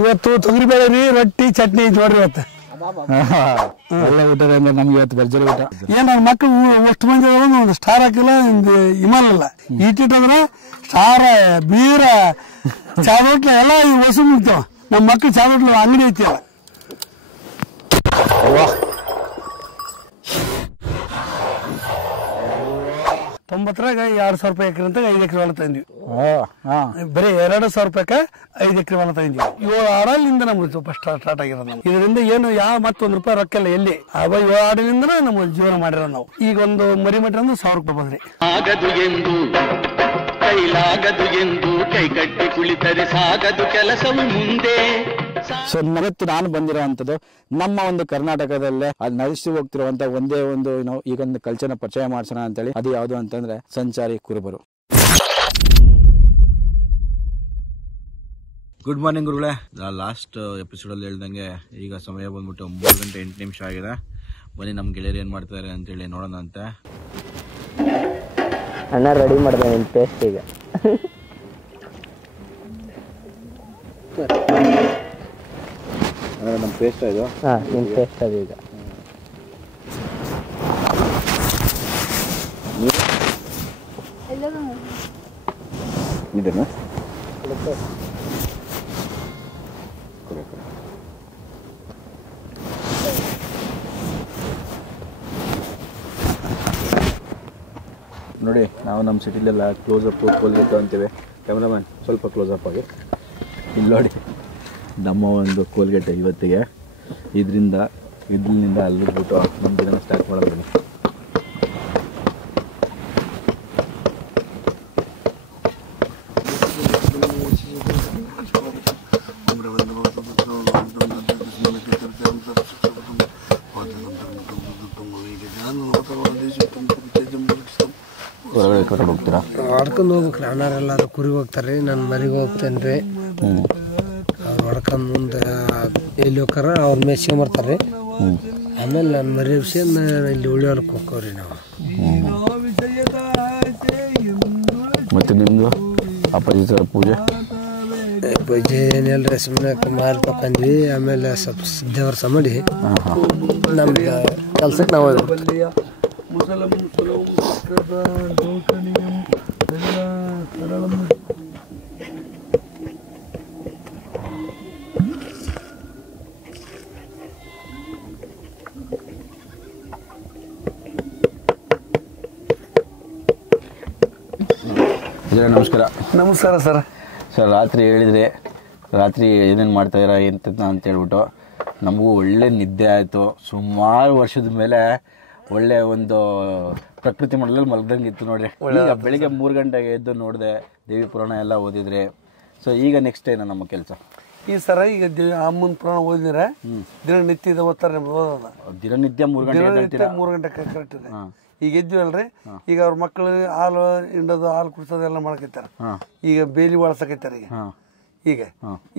ಇವತ್ತು ತೊಗರಿ ಬೇಳೆ ರೀ ರೊಟ್ಟಿ ಚಟ್ನಿ ಐತಿ ನೋಡ್ರಿ ಇವತ್ತು ಒಳ್ಳೆ ಊಟ ಅಂದ್ರೆ ನಮ್ಗೆ ಇವತ್ತು ಭರ್ಜರಿ ಊಟ. ಏನ್ ನನ್ನ ಮಕ್ಕಳು ಅಷ್ಟು ಮಂದಿ ಒಂದು ಸ್ಟಾರ್ ಹಾಕಿಲ್ಲ ಒಂದು ಇಮಲ್ಲ ಇಟ್ಟಿಟ್ಟಂದ್ರ ಸ್ಟಾರ ಬೀರ ಚಾದೋಟ್ಲ ಎಲ್ಲ ಈ ವಸು ಮುಗ್ತಾವ. ನಮ್ಮ ಮಕ್ಕಳು ಚಾದೋಟ್ಲ ಅಂಗಡಿ ಐತಿ ಅಲ್ಲ. ತೊಂಬತ್ತರಾಗ 2,000 ರೂಪಾಯಿ ಎಕರೆ ಅಂತ 5 ಎಕರೆ ಹೊಲ ತಂದ್ವಿ. ಬರೀ 2,000 ರೂಪಾಯಿಕ 5 ಎಕರೆ ಹೊಲ ತಂದ್ವಿ. 7 ಆಡಲಿಂದ ನಮ್ಗೆ ಸ್ವಲ್ಪ ಸ್ಟಾರ್ಟ್ ಆಗಿರೋದು. ನಮ್ಗೆ ಇದರಿಂದ ಏನು ಮತ್ತೊಂದು ರೂಪಾಯಿ ರೊಕ್ಕ ಇಲ್ಲ ಎಲ್ಲಿ. 7 ಆಡಲಿಂದ ನಮ್ಮ ಜೀವನ ಮಾಡಿರೋದು ನಾವು. ಈಗ ಒಂದು ಮರಿ ಮಟ್ಟ ಅಂದ್ರೆ 1,000 ರೂಪಾಯಿ ಬಂದ್ರಿ. ಆಗದು ಎಂದು ಕೈಲಾಗದು ಎಂದು ಕೈ ಕಟ್ಟಿ ಕುಳಿತರೆ ಸಾಗದು ಕೆಲಸವು ಮುಂದೆ. ಸೊ ಇವತ್ತು ನಾನು ಬಂದಿರೋ ಅಂಥದ್ದು ನಮ್ಮ ಒಂದು ಕರ್ನಾಟಕದಲ್ಲೇ ಅದು ನಡೆಸಿ ಹೋಗ್ತಿರುವಂತ ಒಂದೇ ಒಂದು ಈಗೊಂದು ಕಲ್ಚರ್ನ ಪರಿಚಯ ಮಾಡಿಸೋಣ ಅಂತೇಳಿ. ಅದು ಯಾವುದು ಅಂತಂದ್ರೆ ಸಂಚಾರಿ ಕುರುಬರು. ಗುಡ್ ಮಾರ್ನಿಂಗ್ ಗುರುಗಳೇ. ಲಾಸ್ಟ್ ಎಪಿಸೋಡ್ ಅಲ್ಲಿ ಹೇಳ್ದಂಗೆ ಈಗ ಸಮಯ ಬಂದ್ಬಿಟ್ಟು 3 ಗಂಟೆ 8 ನಿಮಿಷ ಆಗಿದೆ. ಬನ್ನಿ ನಮ್ಮ ಗೆಳೆಯರು ಏನ್ ಮಾಡ್ತಾರೆ ಅಂತೇಳಿ ನೋಡೋಣ ಅಂತ. ಅಣ್ಣ ರೆಡಿ ಮಾಡಿದೆ ನಿನ್ನ ಪೇಸ್ಟ್ ಈಗ. ನಮ್ಮ ಪೇಸ್ಟ್ ಇದು. ನಿಮ್ಮ ಪೇಸ್ಟ್ ಅದು ಈಗ. ಇದನ್ನ ನೋಡಿ, ನಾವು ನಮ್ಮ ಸಿಟಿಲೆಲ್ಲ ಕ್ಲೋಸಪ್ ಕೋಲ್ಗೇಟು ಅಂತೀವಿ. ಕ್ಯಾಮ್ರಾಮನ್ ಸ್ವಲ್ಪ ಕ್ಲೋಸಪ್ ಆಗಿ ಇಲ್ಲಿ ನೋಡಿ, ನಮ್ಮ ಒಂದು ಕೋಲ್ಗೇಟ್ ಇವತ್ತಿಗೆ ಇದರಿಂದ ಅಲ್ಲಿಬಿಟ್ಟು ನಮ್ಮ ದಿನ ಸ್ಟಾರ್ಟ್ ಮಾಡೋದು. ಹೋಗ್ತೀರಾ? ಹೊಡ್ಕೊಂಡು ಹೋಗ್ಬೇಕ್ರಿ. ಅಣ್ಣಾರೆಲ್ಲಾರು ಕುರಿ ಹೋಗ್ತಾರೆ, ನಾನು ಮರಿಗೆ ಹೋಗ್ತೇನೆ ರೀ. ಅವ್ರು ಹೊಡ್ಕೊಂಡು ಮುಂದೆ ಎಲ್ಲಿ ಹೋಗ್ತಾರ ಅವ್ರ ಮೇಸ್ಕೊಂಬರ್ತಾರೆ. ಆಮೇಲೆ ನಾನು ಮರಿ ಇಲ್ಲಿ ಉಳಿಯೋಲಕ್ಕೆ ಹೋಗ್ತೀವಿ ನಾವು. ಮತ್ತು ನಿಮ್ಮದು ಅಪ್ಪಾಜಿ ಸರ್ ಪೂಜೆ ಏನಿಲ್ಲ ರೀ, ಸುಮ್ಮನೆ ಮಾರಿ ತಕೊಂಡ್ವಿ. ಆಮೇಲೆ ಸ್ವಲ್ಪ ದೇವರ್ಸ ಮಾಡಿ ನಮ್ಗೆ ಕೆಲ್ಸಕ್ಕೆ ನಾವು ಹೋಗ್ಬಿಡ್ತೀವಿ. ನಮಸ್ಕಾರ. ನಮಸ್ಕಾರ ಸರ್. ಸರ್, ರಾತ್ರಿ ಹೇಳಿದ್ರಿ, ರಾತ್ರಿ ಏನೇನು ಮಾಡ್ತಾಯಿರ ಎಂತ ಅಂತ ಹೇಳ್ಬಿಟ್ಟು ನಮಗೂ ಒಳ್ಳೆ ನಿದ್ದೆ ಆಯಿತು. ಸುಮಾರು ವರ್ಷದ ಮೇಲೆ ಒಳ್ಳೆ ಒಂದು ಪ್ರಕೃತಿ ಮಂಡಲದಲ್ಲಿ ಮಲಗ್ದಂಗೆ ಇತ್ತು ನೋಡ್ರಿ. ಈಗ ಬೆಳಿಗ್ಗೆ 3 ಗಂಟೆಗೆ ಎದ್ದು ನೋಡಿದೆ, ದೇವಿ ಪುರಾಣ ಎಲ್ಲ ಓದಿದ್ರೆ. ಸೊ ಈಗ ನೆಕ್ಸ್ಟ್ ಏನು ನಮ್ಮ ಕೆಲಸ? ಈ ಸರ ಈಗ ಅಮ್ಮನ ಪುರಾಣ ಓದಿದ್ರೆ ದಿನನಿತ್ಯ ಇದು ಓದ್ತಾರೆ. ದಿನನಿತ್ಯ 3 ಗಂಟೆ 3 ಗಂಟೆ ಕರೆಕ್ಟ್ ಇದೆ. ಈಗ ಎದ್ವಿ ಅಲ್ರಿ, ಈಗ ಅವ್ರ ಮಕ್ಕಳು ಹಾಲು ಹಿಂಡೋದು, ಹಾಲು ಕುಡಿಸೋದು ಎಲ್ಲ ಮಾಡ್ಕೈತಾರ. ಈಗ ಬೇಲಿ ಬಳಸಕೈತಾರ. ಈಗ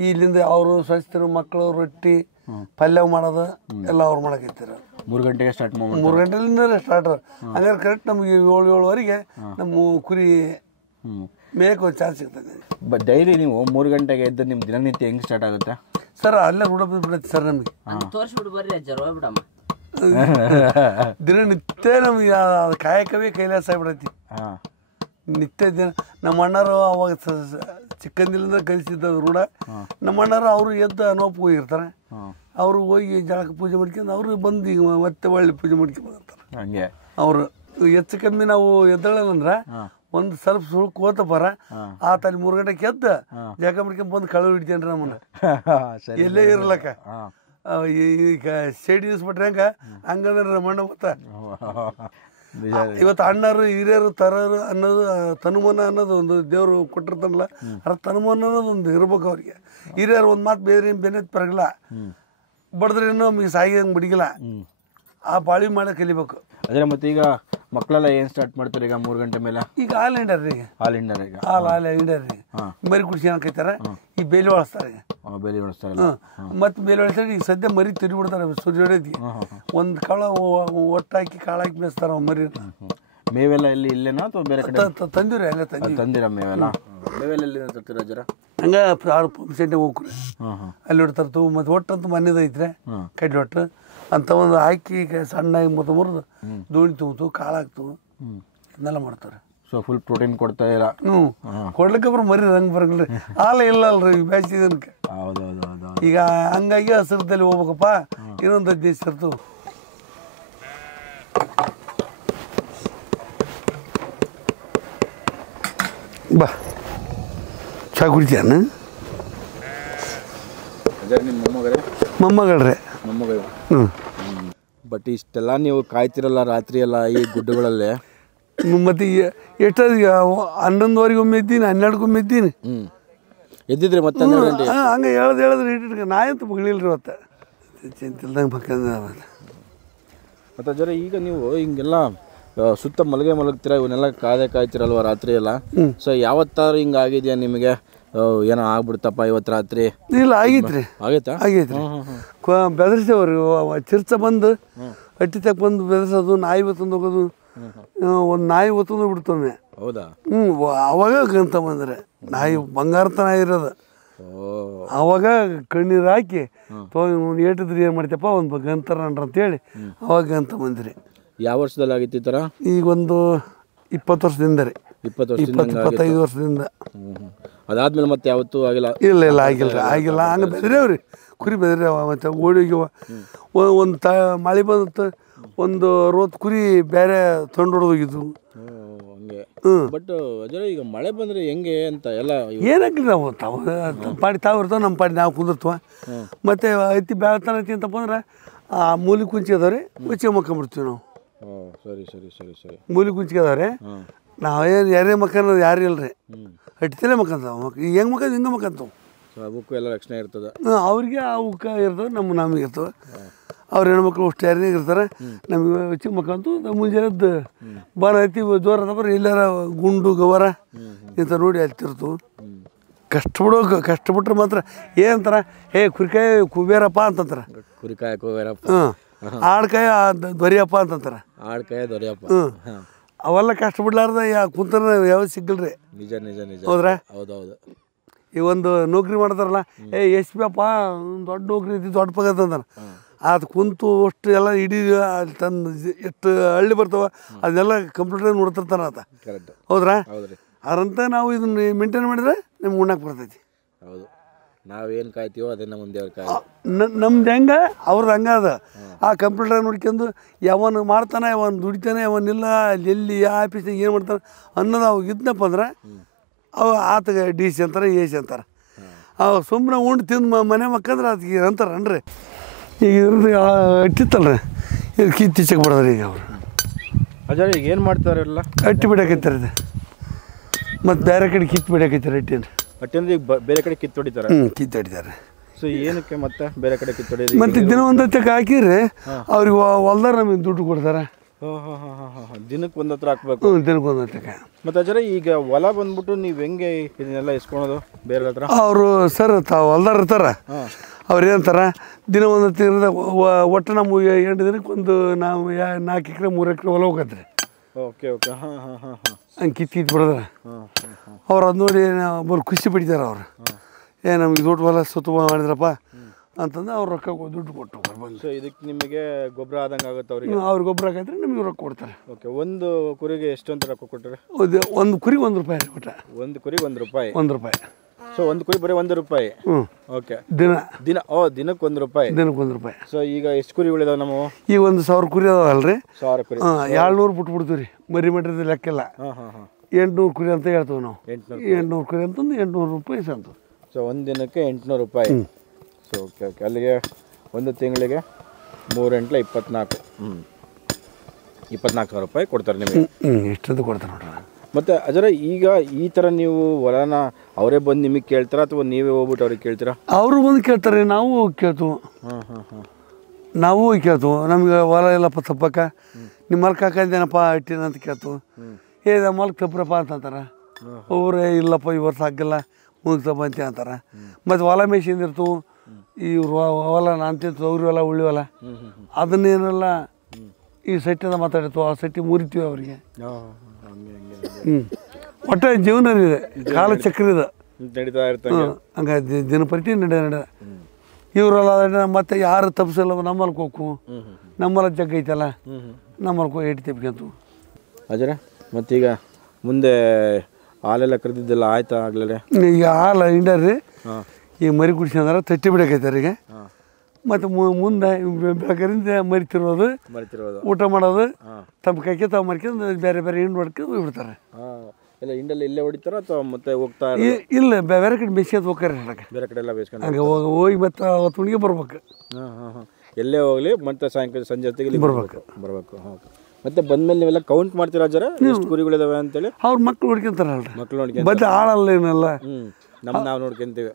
ಇಲ್ಲಿಂದ ಅವರು ಸ್ವಚ್ಛರು ಮಕ್ಕಳು ರೊಟ್ಟಿ ಪಲ್ಯ ಮಾಡೋದು ಎಲ್ಲ ಅವ್ರು ಮಾಡಕೈತಾರ. 3 ಗಂಟೆಗೆ ಸ್ಟಾರ್ಟ್ ಮಾಡಿ 3 ಗಂಟೆಲಿಂದ ಸ್ಟಾರ್ಟ್. ಹಂಗಾರೆ ಕರೆಕ್ಟ್ ನಮ್ಗೆ 7-7ವರೆಗೆ ನಮ್ಮ ಕುರಿ ಮೇಯಕ್ಕೆ ಒಂದು ಚಾನ್ಸ್ ಸಿಗ್ತದೆ. ಬಟ್ ಡೈಲಿ ನೀವು 3 ಗಂಟೆಗೆ ಎದ್ದು ನಿಮ್ಮ ದಿನನಿತ್ಯ ಹೆಂಗೆ ಸ್ಟಾರ್ಟ್ ಆಗುತ್ತೆ ಸರ್? ಅಲ್ಲೇ ರೂಢ ಬಿಡತ್ತೆ ಸರ್ ನಮಗೆ. ದಿನನಿತ್ಯ ನಮ್ಗೆ ಕಾಯಕವೇ ಕೈಲಾಸ ಆಗ್ಬಿಡೈತಿ. ನಿತ್ಯ ದಿನ ನಮ್ಮ ಅಣ್ಣರು ಅವಾಗ ಚಿಕ್ಕಂದಿಲಿಂದ ಕಲಿಸಿದ್ದ ರೂಢ. ನಮ್ಮ ಅಣ್ಣರು ಅವರು ಎದ್ದು ಅನೋಪ್ ಹೋಗಿರ್ತಾರೆ. ಅವರು ಹೋಗಿ ಜಳಕ ಪೂಜೆ ಮಾಡ್ಕೊಂಡು ಅವರು ಬಂದು ಈಗ ಮತ್ತೆ ಒಳ್ಳೆ ಪೂಜೆ ಮಾಡ್ಕೊಂಡು ಬರ್ತಾರೆ. ಹಂಗೆ ಅವರು ಹೆಚ್ಚು ಕಮ್ಮಿ ನಾವು ಎದ್ದಳಂದ್ರೆ ಒಂದು ಸ್ವಲ್ಪ ಸುಳ್ಕು ಹೋತಪಾರ ಆತ ಅಲ್ಲಿ 3 ಗಂಟೆಗೆ ಎದ್ದು ಜಳಕ ಮಾಡ್ಕೊಂಡು ಬಂದು ಕಳು ಹಿಡಿತೇನ್ರಿ ನಮ್ಮನ್ನ ಎಲ್ಲೇ ಇರ್ಲಕ್ಕ. ಈಗ ಶೇಡಿ ಯೂಸ್ ಬಿಟ್ರೆ ಹಂಗಂದ್ರೆ ನಮ್ಮ ಅಣ್ಣ ಮತ್ತ ಇವತ್ತು ಅಣ್ಣರು ಹಿರಿಯರು ತರರು ಅನ್ನೋದು ತನುಮನ ಅನ್ನೋದು ಒಂದು ದೇವರು ಕೊಟ್ಟಿರ್ತಾನಲ್ಲ, ಅದ್ರ ತನುಮನ ಅನ್ನೋದು ಒಂದು ಇರ್ಬೇಕು ಅವ್ರಿಗೆ. ಹಿರಿಯರು ಒಂದು ಮಾತು ಬೇರೆ ಬೆನೆತ್ ಬರಗಿಲ್ಲ, ಬಡದ್ರೇನು ನಮಗೆ ಸಾಗಿ ಹಂಗೆ ಬಿಡಿಗಿಲ್ಲ. ಆ ಬಾಳಿ ಮಾಡೋ ಕಲಿಬೇಕು. ಅದೇ ಮತ್ತೆ ಈಗ ಮಕ್ಕಳೆಲ್ಲ ಏನ್ ಸ್ಟಾರ್ಟ್ ಮಾಡ್ತಾರೆ ಈಗ 3 ಗಂಟೆ ಮೇಲೆ? ಈಗ ಹಾಲು ಹಿಂಡ್ಯಾರ್ರಿ, ಹಾಲು ಹಿಂಡಾರ, ಹಾಲು ಹಿಂಡ್ಯಾರ್ರಿ. ಮರಿ ಕುಡಿಸಿ ಏನಕೈತಾರ, ಈ ಬೇಲಿ ಒಳಸ್ತಾರೆ. ಬೇಲಿ ಹೊಡಿಸ್ತಾರೆ. ಮತ್ತೆ ಬೇಲಿ ಹೊಡಿಸ್ತಾರೆ. ಈಗ ಸದ್ಯ ಮರಿ ತಿರುಗಿ ಬಿಡ್ತಾರೆ. ಸೂರ್ಯ ಹೊಡೆದಿ ಒಂದು ಕಾಳ ಒಟ್ಟಾಕಿ ಕಾಳಾಕಿ ಮೇಯಿಸ್ತಾರ ಮರಿ. ಮೇವೆಲ್ಲ ಇಲ್ಲಿ ಇಲ್ಲೇನಾ ಅಥವಾ ಬೇರೆ ಕಡೆ ತಂದಿವ್ರಿ ಹಂಗೆ ತಂದಿರ ಮೇವೆಲ್ಲ ಮೇವೆಲ್ಲ ಎಲ್ಲಿ ತರ್ತೀರ ಜರ ಹಂಗೆ ಪಂಪ್ ಸೆಂಟಿಗೆ ಹೋಗ್ರಿ ಹಾಂ ಹಾಂ ಅಲ್ಲಿ ಹೊಟ್ಟು ತರ್ತು ಮತ್ತು ಒಟ್ಟಂತೂ ಮನೆದು ಐತ್ರಿ ಕಡ್ಲಿ ಒಟ್ಟು ಅಂತ ಒಂದು ಹಾಕಿ ಸಣ್ಣಾಗಿ ಮುರಿದು ದೋಣಿ ತುಂಬ್ತು ಕಾಳು ಹಾಕ್ತು ಇದನ್ನೆಲ್ಲ ಮಾಡ್ತಾರೆ. ಸೊ ಫುಲ್ ಪ್ರೋಟೀನ್ ಕೊಡ್ತಾ ಇಲ್ಲ. ಕೊಡ್ಲಿಕ್ಕೆ ಒಬ್ರು ಮರಿ ಹಂಗೆ ಬರಂಗಿಲ್ಲ ರೀ ಹಾಲ ಇಲ್ಲ ಅಲ್ರಿ ಈಗ ಬ್ಯಾಸ್ ಸೀಸನ್ಗೆ. ಹೌದೌದು ಈಗ ಹಂಗಾಗಿ ಹಸಿರದಲ್ಲಿ ಹೋಗ್ಬೇಕಪ್ಪ ಇನ್ನೊಂದು 15 ದಿವಸ ಇರ್ತು. ಬಾ ಚಾ ಕುಡಿತೀಯನ ಮೊಮ್ಮಗಳ್ರೆ ಹ್ಞೂ. ಬಟ್ ಇಷ್ಟೆಲ್ಲ ನೀವು ಕಾಯ್ತಿರಲ್ಲ ರಾತ್ರಿ ಎಲ್ಲ ಈ ಗುಡ್ಡಗಳಲ್ಲಿ. ಮತ್ತು ಎಷ್ಟು 11:30 ಒಮ್ಮೆ ಇದ್ದೀನಿ, 12 ಒಮ್ಮೆ ಇದ್ದೀನಿ. ಎದ್ದಿದ್ರಿ ಮತ್ತೆ ಹಂಗೆ ಹೇಳಿದ್ರೆ ಇಟ್ಟಿಟ್ಕ ನಾ ಎಂತ ಮಗಳಿಲ್ರಿ ಇವತ್ತು ಚಿಂತಿಲ್ದಂಗೆ ಮಕ್ಕಂದ. ಮತ್ತು ಜರ ಈಗ ನೀವು ಹಿಂಗೆಲ್ಲ ಸುತ್ತ ಮಲಗ್ತೀರಾ, ಇವನ್ನೆಲ್ಲ ಕಾಯ್ತಿರಲ್ವ ರಾತ್ರಿ ಎಲ್ಲ. ಸೊ ಯಾವತ್ತಾರು ಹಿಂಗೆ ಆಗಿದೆಯಾ ನಿಮಗೆ ಏನೋ ಆಗ್ಬಿಡ್ತಪ್ಪ ಇವತ್ತು ರಾತ್ರಿ? ಇಲ್ಲ ಆಗೈತ್ರಿ ಆಗೈತ್ರಿ ಬೆದರ್ಸವ್ರಿ ಚಿರ್ಚ ಬಂದು ಹಟ್ಟಿ ತಕ್ಕ ಬಂದು ಬೆದರ್ಸೋದು, ನಾಯಿ ಹೊತ್ತಂದು ಹೋಗೋದು. ಒಂದು ನಾಯಿ ಹೊತ್ತಂದು ಬಿಡ್ತೊಮ್ಮೆ. ಹೌದಾ? ಅವಾಗ ಗಂತ ಬಂದ್ರೆ ನಾಯಿ ಬಂಗಾರತ ನಾಯಿ ಇರೋದು. ಅವಾಗ ಕಣ್ಣೀರು ಹಾಕಿ ಏಟಿದ್ರಿ ಏನು ಮಾಡ್ತಪ್ಪ ಒಂದು ಗಂತರನ್ರ ಅಂತೇಳಿ ಅವಾಗ ಗಂತ ಬಂದ್ರಿ. ಯಾವ ವರ್ಷದಲ್ಲಿ ಆಗಿತ್ತು ಈ ಥರ? ಈಗ ಒಂದು 20 ವರ್ಷದಿಂದ ರೀ. 25 ವರ್ಷದಿಂದ. ಅದಾದ್ಮೇಲೆ ಮತ್ತೆ ಯಾವತ್ತೂ ಆಗಿಲ್ಲ? ಇಲ್ಲ ಆಗಿಲ್ಲ ಹಂಗೆ ಬೆದ್ರೇವ್ರಿ ಕುರಿ ಬೆದ್ರೇವ. ಮತ್ತು ಓಡಿಗ್ಯವ ಒಂದು ಮಳೆ ಬಂತು, ಒಂದು 60 ಕುರಿ ಬೇರೆ ತಂಡು ಹೊಡೆದೋಗಿದ್ವು. ಬಟ್ ಅಜರ ಈಗ ಮಳೆ ಬಂದರೆ ಹೆಂಗೆ ಅಂತ ಎಲ್ಲ ಏನಾಗಿಲ್ಲ ನಾವು ಪಾಡಿ ತಾವು ಇರ್ತಾವೆ, ನಮ್ಮ ಪಾಡಿ ನಾವು ಕುಂದಿರ್ತೀವ. ಮತ್ತು ಐತಿ ಬೆಳತನ ಐತಿ ಅಂತಪ್ಪ ಅಂದ್ರೆ ಆ ಮೂಲಿ ಕುಂಚಿ ಅದಾವ್ರಿ ಕುಂಚಿ ಮಕ್ಕೊಂಬಿಡ್ತೀವಿ ನಾವು. ಸರಿ ಮೂಲಿ ಕುಂಚಿಗೆ ಅದಾವ್ರಿ. ನಾವೇನು ಯಾರೇ ಮಕ್ಕನ್ನೋದು ಯಾರು ಇಲ್ರಿ, ಹಟ್ತಿಲೇ ಮಕ್ಕಂತಾವ. ಈಗ ಹೆಂಗೆ ಮಕ್ಕಂದು ಹಿಂಗೆ ಮಕ್ಕಂತಾವ. ಅವಕ್ಕೂ ಎಲ್ಲ ರಕ್ಷಣೆ ಇರ್ತದೆ. ಅವ್ರಿಗೆ ಅವಕ್ಕೆ ಇರ್ತವೆ, ನಮಗೆ ಇರ್ತವೆ. ಅವ್ರ ಹೆಣ್ಮಕ್ಳು ಅಷ್ಟು ಯಾರೇ ಇರ್ತಾರೆ, ನಮಗೆ ಚಿಕ್ಕ ಮಕ್ಕಂತು ಮುಂಜಾನೆದ್ದು ಬಾರ ಐತಿ ಜೋರ ಅದ ಎಲ್ಲಾರ ಗುಂಡು ಗವರ ಇಂಥ ನೋಡಿ ಹತ್ತಿರ್ತವೆ. ಕಷ್ಟಪಟ್ರೆ ಮಾತ್ರ ಏನಂತಾರ, ಕುರಿಕಾಯಿ ಕುಬೇರಪ್ಪ ಅಂತಂತಾರೆ. ಕುರಿಕಾಯಿ ಕುಬೇರಪ್ಪ. ಆಡ್ಕಾಯಿ ದೊರೆಯಪ್ಪ ಅಂತಂತಾರೆ. ಆಡ್ಕಾಯಿ ದೊರೆಯಪ್ಪ. ಅವೆಲ್ಲ ಕಷ್ಟಪಡ್ಲಾರ್ದ ಕುಂತರ ಯಾವ ಸಿಗಲ್ರಿ. ನಿಜ ಹೌದ್ರಾ? ಹೌದೌದು. ಈ ಒಂದು ನೌಕರಿ ಮಾಡ್ತಾರಲ್ಲ, ಎಸ್ ಪಿ ಅಪ್ಪ ದೊಡ್ಡ ನೌಕರಿ ಐತಿ ದೊಡ್ಡ ಪಗ ಅಂತಂದಾರೆ. ಅದು ಕುಂತು ಅಷ್ಟು ಎಲ್ಲ ಇಡೀ ಅಲ್ಲಿ ತಂದು ಎಷ್ಟು ಹಳ್ಳಿ ಬರ್ತಾವ ಅದನ್ನೆಲ್ಲ ಕಂಪ್ಯೂಟರ್ ನೋಡ್ತಿರ್ತಾರ ಆತ. ಹೌದ್ರಾ? ಅದಂತ ನಾವು ಇದನ್ನ ಮೇಂಟೈನ್ ಮಾಡಿದ್ರೆ ನಿಮ್ಗೆ ಉಣ್ಣಕ್ಕೆ ಬರ್ತೈತಿ. ಹೌದು, ನಾವೇನು ಕಾಯ್ತೀವೋ ಅದನ್ನ ಮುಂದೆ ಅವ್ರು ಕಾಯ. ನಮ್ದು ಹೆಂಗೆ ಅವ್ರದ್ದು ಹಂಗೆ ಅದ. ಆ ಕಂಪ್ಯೂಟರ್ ನೋಡ್ಕೊಂಡು ಯಾವನು ಮಾಡ್ತಾನೆ, ಯಾವನು ದುಡಿತಾನೆ, ಯಾವನಿಲ್ಲ, ಎಲ್ಲಿ ಯಾವ ಆಫೀಸಿಗೆ ಏನು ಮಾಡ್ತಾನೆ ಅನ್ನೋದು ಅವಾಗ ಇದ್ನಪ್ಪ ಅಂದ್ರೆ ಅವ ಆತಗೆ DC ಅಂತಾರೆ, AC ಅಂತಾರೆ. ಅವ ಸುಮ್ಮನೆ ಉಂಡು ತಿಂದು ಮನೆ ಮಕ್ಕಂದ್ರೆ ಅದಕ್ಕೆ ಅಂತಾರನ್ರಿ. ಈಗ ಇದ್ರದ್ದು ಅಟ್ಟಿತ್ತಲ್ರಿ, ಇದು ಕಿತ್ತೀಚಕ್ಕೆ ಬರೋದ್ರಿ. ಈಗ ಅವರು ಅಜಾರ ಈಗ ಏನು ಮಾಡ್ತಾರೆ ಎಲ್ಲ ಅಟ್ಟಿ ಬಿಡಕೈತಾರೆ ಇದು. ಮತ್ತು ಬೇರೆ ಕಡೆ ಕಿತ್ತು ಬಿಡಕೈತಾರೆ ಅಟ್ಟಿನ. ಅಟ್ಟಂದ್ರೆ ಈಗ ಬೇರೆ ಕಡೆ ಕಿತ್ತೊಡಿತಾರೆ. ಕಿತ್ತೊಡಿತಾರೆ. ಸೊ ಏನಕ್ಕೆ ಮತ್ತೆ ಬೇರೆ ಕಡೆ ಕಿತ್ತೊಡಿಯೋದು? ಮತ್ತು ದಿನ ಒಂದಕ್ಕೆ ಹಾಕಿದ್ರೆ ಅವ್ರಿಗೆ ಹೊಲ್ದಾರ ನಮಗೆ ದುಡ್ಡು ಕೊಡ್ತಾರೆ. ದಿನಕ್ಕೆ ಒಂದು ಹತ್ರ ಹಾಕ್ಬೇಕು. ದಿನಕ್ಕೆ ಒಂದು ಹತ್ತಕ್ಕೆ. ಮತ್ತು ಅಜರ ಈಗ ಹೊಲ ಬಂದ್ಬಿಟ್ಟು ನೀವು ಹೆಂಗೆ ಇದನ್ನೆಲ್ಲ ಇಸ್ಕೊಳೋದು ಬೇರೆ ಹತ್ರ? ಅವರು ಸರ್ ತಾವು ಹೊಲ್ದಾರ ಇರ್ತಾರೆ, ಅವ್ರು ಏನಂತಾರೆ ದಿನ ಒಂದು ತಿಂದ ಒಟ್ಟು ನಮ್ಮ 8 ದಿನಕ್ಕೆ ಒಂದು ನಾವು 4 ಎಕರೆ 3 ಎಕರೆ ಹೊಲ ಹೋಗತ್ರಿ. ಓಕೆ ಹಂಗೆ ಕಿತ್ತು ಬಿಡೋದ್ರೆ ಅವ್ರು ಅದು ನೋಡಿ ಬರೀ ಖುಷಿ ಪಡಿತಾರೆ. ಅವ್ರು ನಮಗೆ ದೊಡ್ಡ ಹೊಲ ಸುತ್ತ ಮಾಡಿದ್ರಪ್ಪ ಅಂತಂದು ಅವ್ರು ರೊಕ್ಕ ದುಡ್ಡು ಕೊಟ್ಟು ಬಂದು. ಸೊ ಇದಕ್ಕೆ ನಿಮಗೆ ಗೊಬ್ಬರ ಆದಂಗೆ ಆಗುತ್ತೆ ಅವ್ರಿಗೆ? ಅವ್ರಿಗೆ ಗೊಬ್ಬರ ಹಾಕಿದ್ರೆ ನಮಗೆ ರೊಕ್ಕ ಕೊಡ್ತಾರೆ. ಓಕೆ, ಒಂದು ಕುರಿಗೆ ಎಷ್ಟು ಅಂತ ರೊಕ್ಕ ಕೊಟ್ಟರೆ? ಒಂದು ಕುರಿಗೆ $1 ಕೊಟ್ಟ. ಒಂದು ಕುರಿಗೆ $1. $1. ಸೊ ಒಂದು ಕುರಿ ಬರೀ $1. ಓಕೆ. ದಿನಕ್ಕೆ $1. ದಿನಕ್ಕೆ $1. ಸೊ ಈಗ ಎಷ್ಟು ಕುರಿ ಉಳಿದಾವೆ ನಾವು? ಈಗ 1,000 ಕುರಿ ಅದಾವಲ್ರಿ. 1000 ಕುರಿ. 700 ಬಿಟ್ಬಿಡ್ತೀವಿ ರೀ. ಮರಿ ಮಟ್ರದ ಲೆಕ್ಕೆಲ್ಲ 800 ಕುರಿ ಅಂತ ಹೇಳ್ತೀವಿ ನಾವು. 800 ಕುರಿ ಅಂತಂದು $800 ಅಂತ. ಸೊ ಒಂದು ದಿನಕ್ಕೆ $800. So okay. ಅಲ್ಲಿಗೆ ಒಂದು ತಿಂಗಳಿಗೆ 3 × 24. 24,000 ಕೊಡ್ತಾರೆ ನಿಮಗೆ. ಎಷ್ಟೊಂದು ಕೊಡ್ತಾರೆ ನೋಡ್ರಿ. ಮತ್ತು ಅದರ ಈಗ ಈ ಥರ ನೀವು ಹೊಲನ ಅವರೇ ಬಂದು ನಿಮಗೆ ಕೇಳ್ತಾರಾ ಅಥವಾ ನೀವೇ ಹೋಗ್ಬಿಟ್ಟು ಅವ್ರಿಗೆ ಕೇಳ್ತೀರಾ? ಅವರು ಬಂದು ಕೇಳ್ತಾರೆ, ನಾವು ಹೋಗಿ ಕೇಳ್ತೀವಿ. ನಾವು ಹೋಗಿ ಕೇಳ್ತೀವಿ. ನಮ್ಗೆ ಹೊಲ ಎಲ್ಲಪ್ಪ ತಪ್ಪಕ್ಕ ನಿಮ್ಮ ಮಲ್ಕ ಹಾಕಂದೇನಪ್ಪ ಇಟ್ಟಿನ ಅಂತ ಕೇಳ್ತೀವಿ. ನಮ್ಮ ಮಲ್ಕ ತಪ್ಪರಪ್ಪ ಅಂತಂತಾರೆ. ಒಬ್ಬರೇ ಇಲ್ಲಪ್ಪ ಈ ವರ್ಷ ಹಾಕಿಲ್ಲ ಮುಗಿತಪ್ಪ ಅಂತ ಅಂತಾರೆ. ಮತ್ತು ಹೊಲ ಮೇಸಿಂದ ಇರ್ತೀವಿ. ಈ ಹೊಲ ನಾನು ತಿಂತು ಅವ್ರಿ ಹೊಲ ಉಳ್ಳಿ ಹೊಲ ಅದನ್ನೇನೆಲ್ಲ ಈ ಸೆಟ್ಟಿಂದ ಮಾತಾಡಿರ್ತೀವಿ ಆ ಸೆಟ್ಟಿ ಮುರಿತೀವಿ ಅವರಿಗೆ. ಒಟ್ಟು ಜೀವನ ಇದೆ, ಕಾಲಚಕ್ರ ಇದೆ, ನಡೀತಾ ಇರ್ತಾರೆ. ಹಂಗೆ ದಿನಪಟ್ಟಿ ನಡೆ ಇವರೆಲ್ಲ ಮತ್ತೆ ಯಾರು ತಪ್ಪಿಸಲ್ಲ. ನಮ್ಮಲ್ಲಿ ಹೋಗು, ನಮ್ಮಲ್ಲಿ ಜಗ್ಗ ಐತಲ್ಲ, ನಮ್ಮಲ್ಲಿ ಏಟಿ ತೆಪ್ಕೊಂತು. ಅಜರ ಮತ್ತೀಗ ಮುಂದೆ ಹಾಲೆಲ್ಲ ಕರೆದಿದ್ದೆಲ್ಲ ಆಯ್ತಾ ಆಗ್ಲೇ? ಈಗ ಹಾಲು ಹಿಂಡ್ರಿ, ಈಗ ಮರಿ ಕುಡಿಸ್ಕೊಂಡ್ರೆ ತಟ್ಟಿ ಬಿಡಕೈತಾರೆ ಈಗ. ಮತ್ತು ಮುಂದೆ ಬೇಕಾರಿಂದ ಮರಿತಿರೋದು, ಊಟ ಮಾಡೋದು, ತಮ್ಮ ಕೈಗೆ ತಾವು ಮರ್ಕೊಂಡು ಬೇರೆ ಬೇರೆ ಹಿಂಡು ಹೊಡ್ಕೊಂಡು ಹೋಗ್ಬಿಡ್ತಾರೆ. ಎಲ್ಲ ಹಿಂಡಲ್ಲಿ ಇಲ್ಲೇ ಹೊಡಿತಾರ ಅಥವಾ ಮತ್ತೆ ಹೋಗ್ತಾ ಇಲ್ಲ ಬೇರೆ ಕಡೆ ಬೇಸ್ಕೊಂಡು ಹೋಗ್ತಾರೆ. ಬೇರೆ ಕಡೆ ಎಲ್ಲ ಬೇಸ್ಕೊಂಡು ಹಂಗೆ ಹೋಗಿ ಮತ್ತೆ ಅವತ್ತು ಹುಡುಗಿ ಬರ್ಬೇಕು. ಎಲ್ಲೇ ಹೋಗ್ಲಿ ಮತ್ತೆ ಸಾಯಂಕಾಲ ಸಂಜೆ ಹೊತ್ತಿಗೆ ಬರ್ಬೇಕು. ಮತ್ತೆ ಬಂದ್ಮೇಲೆ ನೀವೆಲ್ಲ ಕೌಂಟ್ ಮಾಡ್ತೀರಾ ಜರ ಎಷ್ಟು ಕುರಿಗಳಿದಾವೆ ಅಂತೇಳಿ? ಅವ್ರ ಮಕ್ಳು ನೋಡ್ಕೊಂತಾರಲ್ರಿ, ಮಕ್ಳು ನೋಡ್ಕೊಂತ ಬದ್ದೆ ಆಳಲ್ಲ ಏನೆಲ್ಲ ನಾವು ನೋಡ್ಕೊಂತೀವಿ.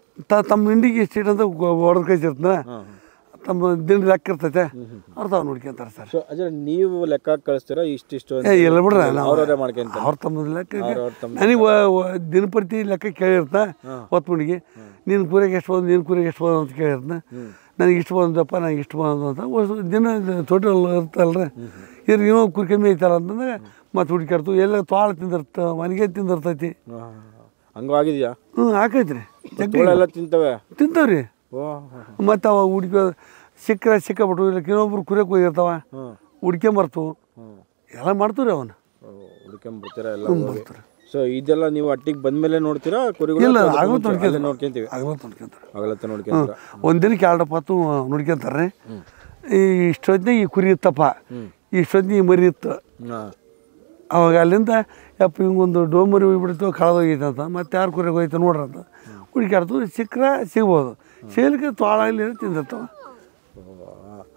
ತಮ್ಮ ಹಿಂಡಿಗೆ ಇಷ್ಟ ಅಂತ ಹೊಡೆದ್ ಕೈಸಿರ್ತನ, ತಮ್ಮ ದಿನ ಲೆಕ್ಕ ಇರ್ತೈತೆ, ಅವ್ರು ತಾವು ನೋಡ್ಕೊಂತಾರೆ ಸರ್. ಸೊ ಅಜರ ನೀವು ಲೆಕ್ಕ ಕಳಿಸ್ತೀರಾ ಇಷ್ಟಿಷ್ಟು? ಎಲ್ಲ ಬಿಡ್ರ ಅವ್ರವರೇ ಮಾಡ್ಕೊಂತಾರೆ. ಅವ್ರ ತಮ್ಮ ಲೆಕ್ಕ ನನಗೆ ದಿನಪತಿ ಲೆಕ್ಕ ಕೇಳಿರ್ತ ಹೊತ್ತು ಮುಡಿಗೆ, ನಿನ್ನ ಕೂರಿಗೆ ಎಷ್ಟು ಬಂದು, ನಿನ್ನ ಕೂರಿಗೆ ಎಷ್ಟು ಬಂದು ಅಂತ ಕೇಳಿರ್ತ. ನನಗೆ ಇಷ್ಟು ಬಂದಪ್ಪ, ನನಗೆ ಇಷ್ಟು ಬಂದು ಅಂತ ದಿನ ಟೋಟಲ್ ಇರ್ತಲ್ರಿ. ಇದ್ರ ಏನೋ ಕುರಿ ಕಮ್ಮಿ ಐತಲ್ಲ ಅಂತಂದ್ರೆ ಮತ್ತೆ ಹುಡುಕಾಡ್ತು. ಎಲ್ಲ ತೋಳ ತಿಂದಿರ್ತ, ಮನೆಗೆ ತಿಂದಿರ್ತೈತಿ. ಹಂಗಾಗಿದ್ಯಾ? ಹಾಕೈತ್ರಿ, ಎಲ್ಲ ತಿಂತವೆ ತಿಂತಾವ್ರಿ. ಮತ್ತು ಅವ ಹುಡ್ಕೋ ಸಿಕ್ಕಾಬಿಟ್ಟು ಇಲ್ಲ ಇನ್ನೊಬ್ರು ಕುರಿಯಕ್ಕೆ ಹೋಗಿರ್ತಾವ, ಹುಡ್ಕೊಂಬರ್ತವು ಎಲ್ಲ ಮಾಡ್ತೀವಿ ಅವನು ಹುಡ್ಕೊಂಬರ್ತೀರ ಎಲ್ಲ ಮಾಡ್ತಾರೆ. ಸೊ ಇದೆಲ್ಲ ನೀವು ಅಟ್ಟಿಗೆ ಬಂದ್ಮೇಲೆ ನೋಡ್ತೀರಾ ಕುರಿಗಳು? ಇಲ್ಲ ನೋಡ್ಕೊಂತೀವಿ, ಆಗಲತ್ತ ನೋಡ್ಕೊಂತೀರ. ಒಂದು ದಿನಕ್ಕೆ 2 ಪತ್ತು ನೋಡ್ಕೊಂತಾರೆ. ಇಷ್ಟೊತ್ತಿನಾಗ ಈ ಕುರಿ ಇತ್ತಪ್ಪ, ಇಷ್ಟೊತ್ತಿನ ಈ ಮರಿ ಇತ್ತು. ಅವಾಗ ಅಲ್ಲಿಂದ ಯಪ್ಪ ಹಿಂಗೊಂದು ಡೋಮರಿ ಹೋಗ್ಬಿಡ್ತು, ಕಳೆದೋಗೈತೆ ಅಂತ ಮತ್ತೆ ಯಾರು ಕುರಿಯಾಗ ಹೋಯ್ತು ನೋಡ್ರಂತ ಹುಡುಕಾಡ್ತು. ಸಿಕ್ಕರೆ ಸಿಗ್ಬೋದು, ಸೇಲಿಗೆ ತೋಳಲ್ಲಿ ತಿಂದಿರ್ತಾವ.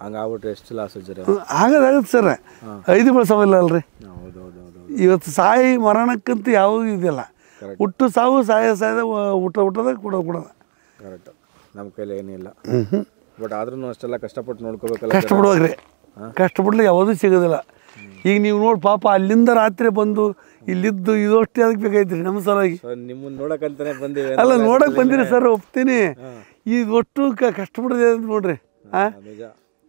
ಹಂಗಾಗ್ಬಿಟ್ರೆ ಎಷ್ಟು ಲಾಸ್ ಆಗೋದಾಗತ್ತೆ ಸರ್. 5 ಬೆಳೆಸೋಲ್ಲ ಅಲ್ರಿ. ಇವತ್ತು ಸಾಯಿ ಮರಣಕ್ಕಂತ ಯಾವುದೂ ಇದೆಯಲ್ಲ, ಹುಟ್ಟು ಸಾವು ಸಾಯದ ಊಟದಾಗ ಕೊಡೋದು ಕರೆಕ್ಟ್. ನಮ್ಮ ಕೈಲಿ ಏನಿಲ್ಲ, ಬಟ್ ಆದ್ರೂ ಅಷ್ಟೆಲ್ಲ ಕಷ್ಟಪಟ್ಟು ನೋಡ್ಕೋಬೇಕಲ್ಲ. ಕಷ್ಟಪಡುವಾಗ್ರಿ, ಕಷ್ಟಪಡ್ಲಿ ಯಾವುದೂ ಸಿಗೋದಿಲ್ಲ. ಈಗ ನೀವು ನೋಡಿ ಪಾಪ ಅಲ್ಲಿಂದ ರಾತ್ರಿ ಬಂದು ಇಲ್ಲಿದ್ದು ಇದಷ್ಟೇ ಅದಕ್ಕೆ ಬೇಕಾಯ್ತ್ರಿ ನಮ್ಮ ಸಲುವಾಗಿ. ನಿಮ್ಮನ್ನ ನೋಡಕ್ಕಂತಾನೆ ಬಂದಿವಿ. ಅಲ್ಲ ನೋಡಕ್ಕೆ ಬಂದಿರಿ ಸರ್, ಒಪ್ತೀನಿ. ಈಗ ಒಟ್ಟು ಕಷ್ಟಪಡೋದೇ ಅಂತ ನೋಡ್ರಿ.